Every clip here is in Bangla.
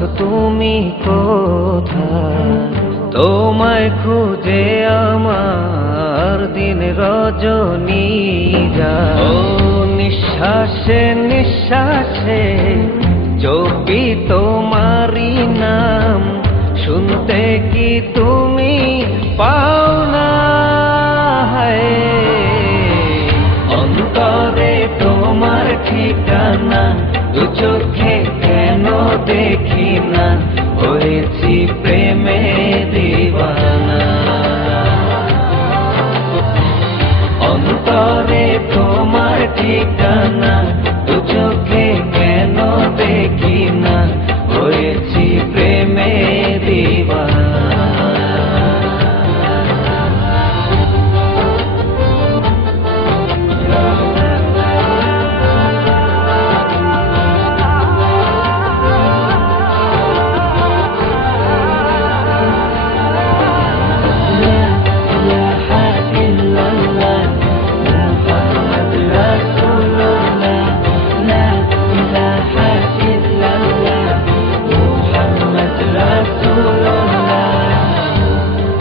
আছো তুমি কোথায়? তোমায় খুঁজে আমার দিন রজনী যায়। ও নিঃশ্বাসে নিঃশ্বাসে জপি তোমারি নাম, শুনতে কি তুমি পাও না? অন্তরে তোমার ঠিকানা, দু চোখে কেন দেখি না? হয়েছি প্রেমে দিওয়ানা। অন্তরে তোমার ঠিকানা, দু চোখে কেন দেখি না? হয়েছি প্রেমে দিওয়ানা।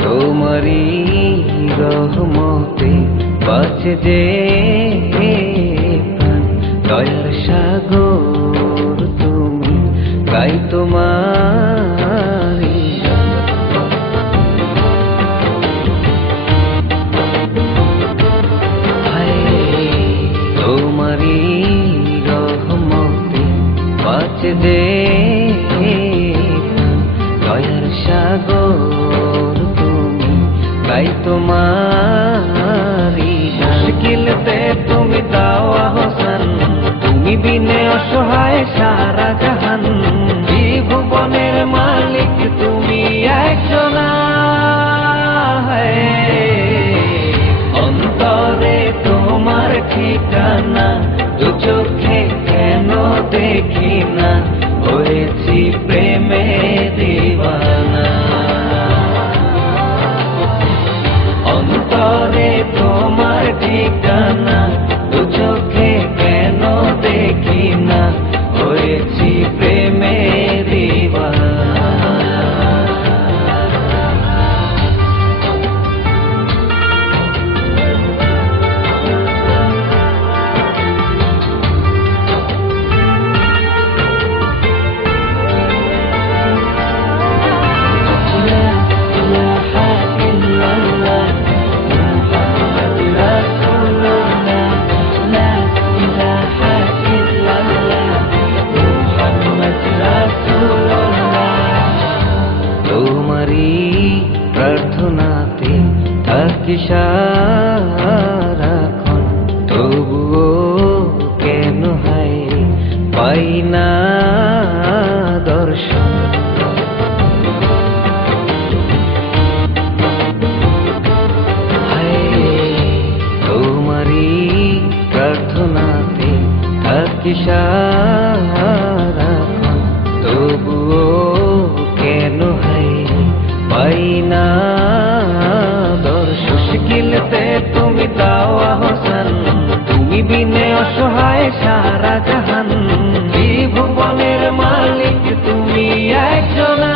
তোমারি রহমতে বাঁচে যে প্রাণ, দয়ার সাগর তুমি, গাই তোমারি গান। তোমারি রহমতে বাঁচে যে প্রাণ, দয়ার সাগর গাই তোমারি। মুশকিলতে তুমি দাও আহসান, তুমি বিনে অসহায় সারা জাহান। ভুবনের মালিক তুমি একজনা। অন্তরে তোমার ঠিকানা, দু চোখে কেন দেখি না? হয়েছি প্রেমে দিওয়ানা। অন্তরে তোমার ঠিকানা, দু চোখে কেন দেখি না? হয়েছি প্রেমে দিওয়ানা। তোমারি প্রার্থনাতে থাকি সারাক্ষণ, তবুও কেন হায় পাই না দর্শন? তোমারি প্রার্থনাতে থাকি সারাক্ষণ, তবুও কেন হায় পাই না দর্শন? মুশকিলতে তুমি দাও আহসান, তুমি বিনে অসহায় সারা জাহান। ভুবনের মালিক তুমি একজনা।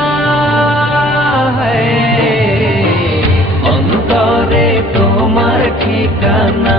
অন্তরে তোমার ঠিকানা,